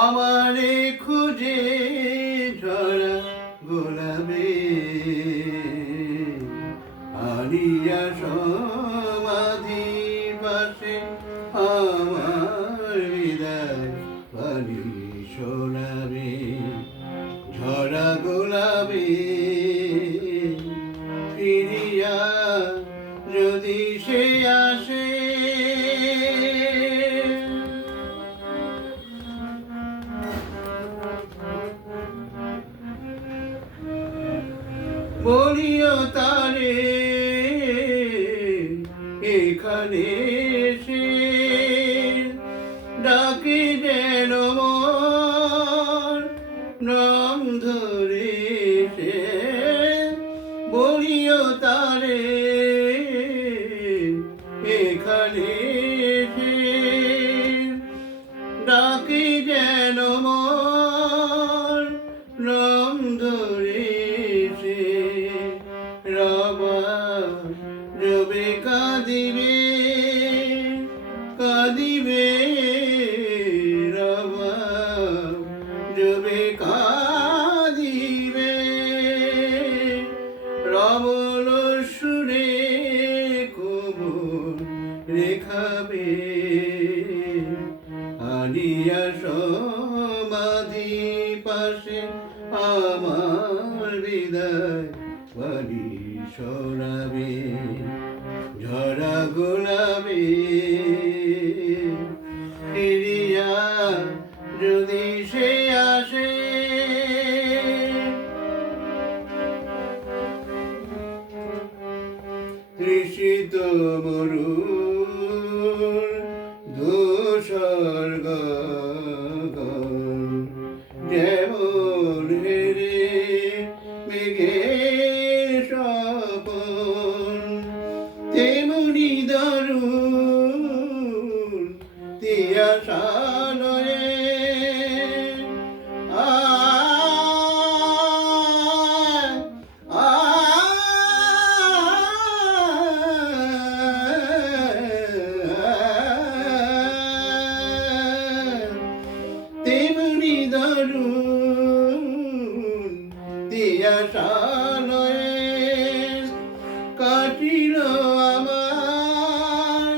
আমারে খুঁজে ঝরা গোলাপে হারিয়া সমাধি পাশে আমার হৃদয় বাড়ি শোনাবে ঝরা গোলাপে ফিরিয়া যদি সে আসে বলিও তারে এখানে এসে ডাকি যেন মোর নাম ধরে সে বলিও তারে এখানে এসে ডাকি যেন মোর নাম ধরে রবা রবে কাঁদিবে কাঁদিবে রবা রবে কাঁদিবে রমণ সুরে কোমল রেখাবে আনিয়া সমাধি পাশে আমার হৃদয় বাড়ি শোনাবে ঝরা গোলাপে ফিরিয়া যদি সে আসে তৃষিত মরুর ধূসর গগন যেমন হেরে মেঘে তেমনি দারুণ তিয়াশালয়ে তেমনি দারুণ তিয়াশালয়ে কাটিল আমার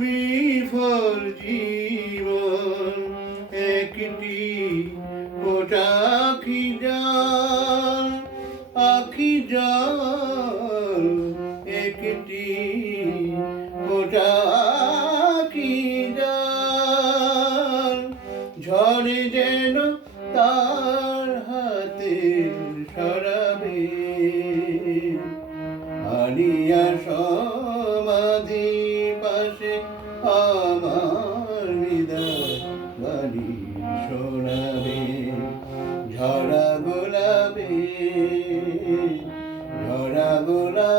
বিফল জীবন একটি ফোঁটা আখি জল একটি ফোঁটা আখি জল ঝরে যেন তার হাতে সরাবে আনিয়া সমাধি পাশে আমার হৃদয় বাড়ি শোনাবে ঝরা গোলাপে ঝরা গোলাপে